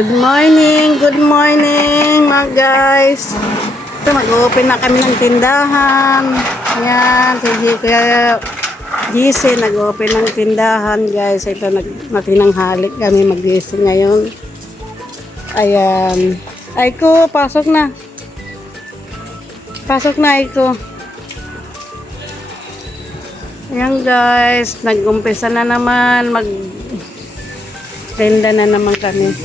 Good morning mga guys. Ito, mag-open na kami ng tindahan. Ayan, si GC nag-open ng tindahan guys. Ito, natinanghalik kami mag-gising ngayon. Ayan. Aiko, pasok na. Pasok na, Aiko. Ayan guys, nag-umpisa na naman, mag-tenda na naman kami.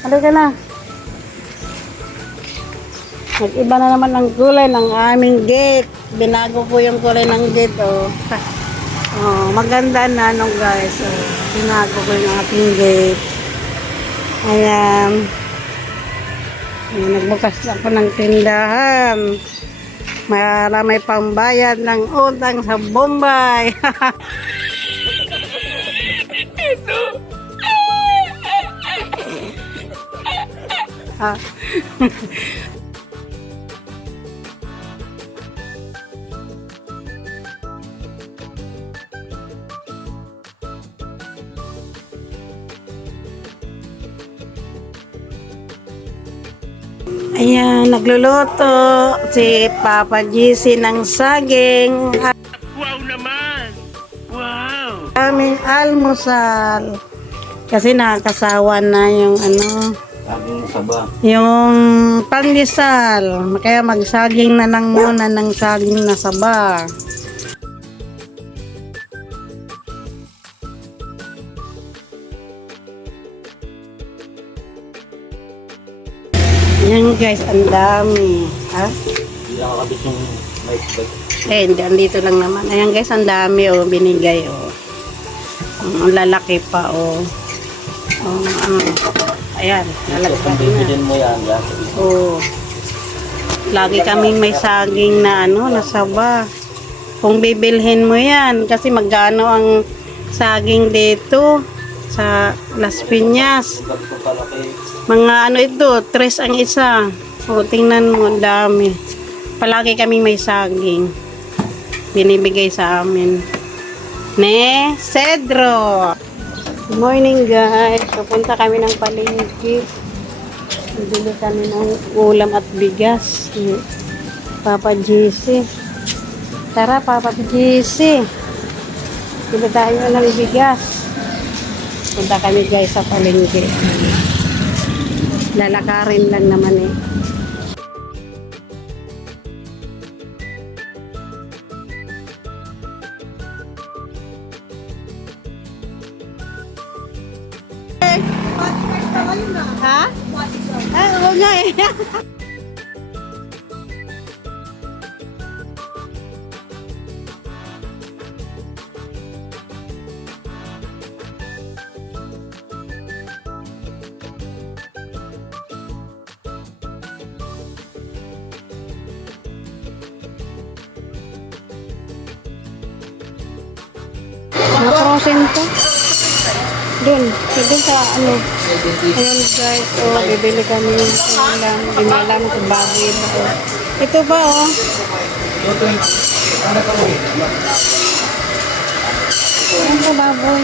Halika na. Mag-iba na naman ang kulay ng aming gate. Binago po yung kulay ng gate, oh. Oh, maganda na, no, guys. Oh, binago ko yung ating gate. Ayan. Ayan, nagbukas na po ng tindahan. May pambayad ng utang sa Bombay. Ah. Ayan, nagluluto si Papa GC ng saging. Wow naman! Wow! Aming almusal. Kasi nakakasawa na yung Saging saba. yung pandesal. Kaya magsaging na lang muna ng saging na saba. Yan guys, ang dami. Ha? Hindi nakakabit yung mic bag. Hindi, andito lang naman. Ayan guys, ang dami oh, binigay oh. Ang lalaki pa oh. Ayan, lalagyan na. Bibilin mo yan, yan. Oh. Lagi kaming may saging na na saba. Kung bibilhin mo yan, kasi magkano ang saging dito sa Las Piñas. Ganito kalaki. Mga ito, 3 ang isa. O, tingnan mo, ang dami. Palagi kaming may saging. Binibigay sa amin. Ne, Cedro! Good morning guys. Pupunta kami ng palengke. Bibili kami ng ulam at bigas. Papa GC. Tara, Papa GC. Bili tayo ng bigas. Punta kami guys sa palengke. Lalakarin lang naman eh. Ha? Ay, oo nga eh. Nakrosin to. Doon sa Ayun guys, oh, bibili kami ng ulam. Binalam ko baboy ito. Ito ba oh? Ayan po baboy.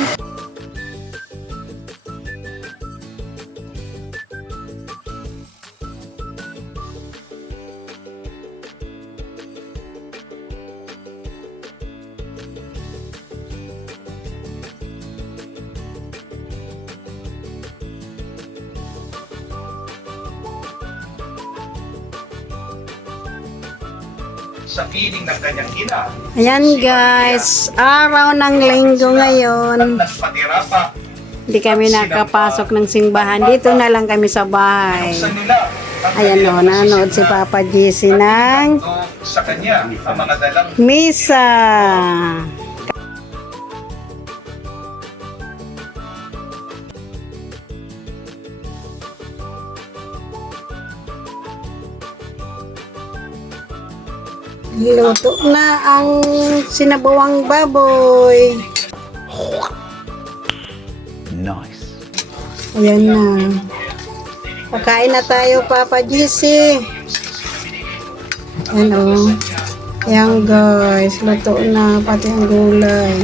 Sa feeling ng kanyang ina. Ayan guys, araw ng linggo ngayon. Nagpatira pa. Hindi kami nakapasok ng simbahan. Dito na lang kami sa bahay. Sa nila. Ayan o, nanood si Papa GC ng Sa kanya, ang mga dalang misa. Luto na ang sinabawang baboy. Nice. Ayan na. Pagkain na tayo, Papa GC. Ano? Ayan guys, luto na pati ang gulay.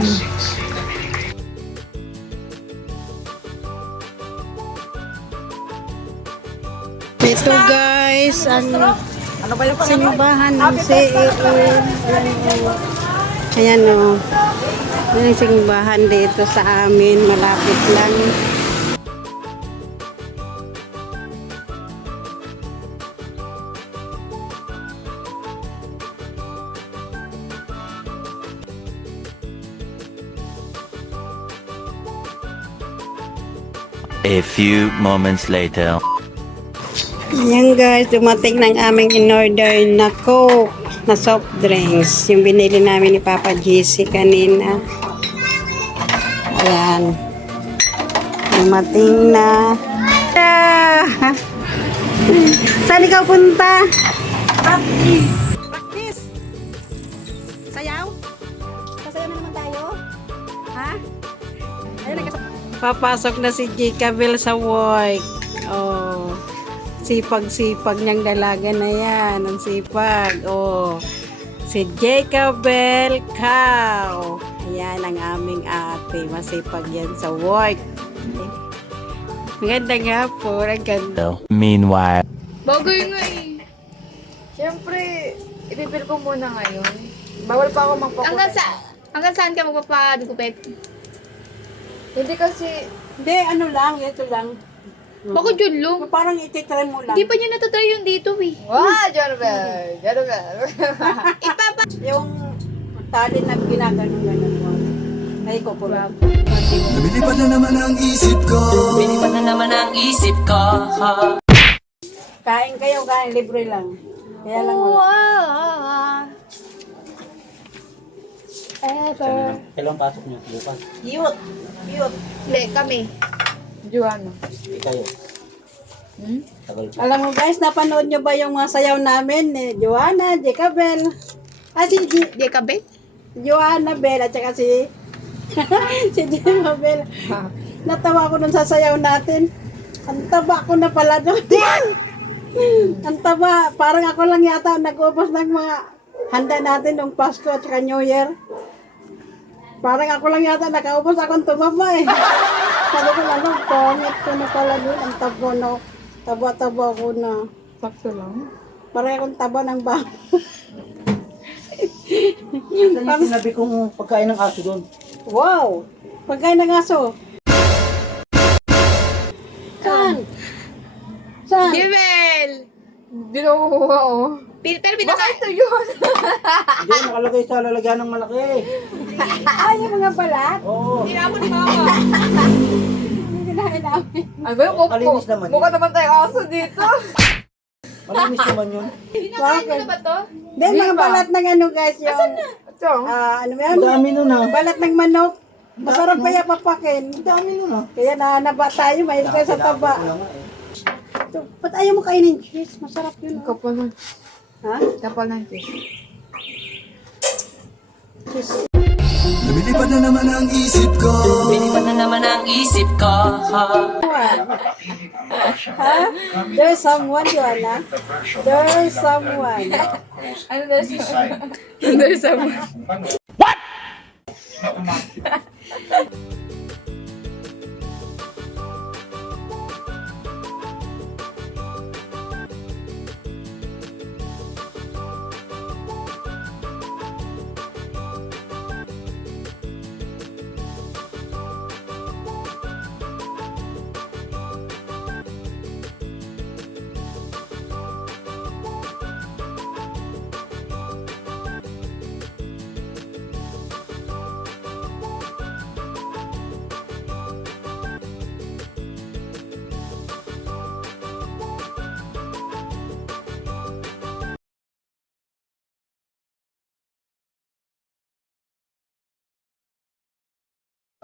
Ito guys, ano ba yung simbahan ng CAA. Ayan o. Ayan ang simbahan dito sa amin. Malapit lang. A few moments later. Ayan guys, dumating ng aming in-order na Coke na soft drinks. Yung binili namin ni Papa GC kanina. Ayan. Dumating na. Ah! Saan ikaw punta? Practice! Sayaw? Sasayaw na naman tayo? Ha? Ayun, papasok na si Jacabel sa work. Oh. Sipag-sipag niyang dalaga na yan. Ang sipag. Oh. Si Jacabel Cow. Ayan ang aming ate. Masipag yan sa work. Maganda nga po. Ang ganda. Meanwhile. Bagay nga eh. Siyempre, ipipil ko muna ngayon. Bawal pa ako magpakulit. Hanggang saan ka magpapadugupit? Hindi kasi, Hindi, ano lang. Ito lang. Bakit yun, Lo? Parang ititry mo lang. Hindi pa niya natatry yun dito, eh. wow, Jonabel! Jonabel! Yung tali na ginaganon-ganon mo. Ay, kukulang. Lumilipad na naman ang isip ko. Kain kayo, kain. Libre lang. Kaya lang wala. Ever. Kailan pasok niyo? Bukas. Cute. Cute. Hindi, kami. Joanna. Kayo. Tagal pa. Alam mo guys, napanood nyo ba yung mga sayaw namin ni Joanna, Jacabel? Si Jacabel? Joanna Bell at saka si si Jacabel. Natawa ko dun sa sayaw natin. Ang taba ko na pala doon. Ang taba. Parang ako lang yata nag-ubos ng mga handa natin ng Pasko at saka New Year. Parang ako lang yata nakaubos. Akong tumaba eh. Sabi ko lang, pangit ko na pala doon. Ang taba na. Taba-taba ko na. Sakto lang. Parang akong taba ng bako. Ano sinabi kong pagkain ng aso doon? Wow! Pagkain ng aso. Saan? Saan? Jacabel! Binuha oh. Pero pinaka... Ito yun! Hindi, nakalagay sa lalagyan ng malaki. Ay, yung mga balat. Oo. Tinapon ni Mama. Hindi kinain namin. Ano ba yung mukha? Malinis naman yun. Mukha naman tayo aso dito. Malinis naman yun. Pinakain mo na ba to? Hindi, mga balat ng ano guys, yung... Ito. ano ba yan? Ang dami nun ah. Balat ng manok. Masarap pa yan papakin. Ang dami nun ah. Kaya nanaba tayo, mahilig tayo sa taba. Wala nga eh. So, ba't ayaw mo kainin cheese? Masarap yun. Oh. Kapal ng, Ha? kapal ng fish. Cheese. Lumilipad na naman ang isip ko. Ha? There's someone, Joanna. There's someone. Ano there's there's a...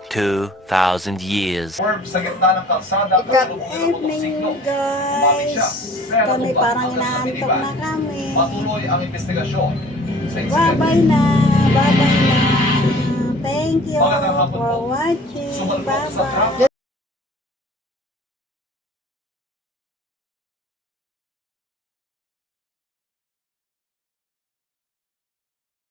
$2,000 years. Orb sa gitna ng kalsada. Good evening, guys. Kami parang inaantok na kami. Patuloy ang investigasyon sa insidente. Bye-bye na. Bye-bye na. Thank you for watching. Bye-bye.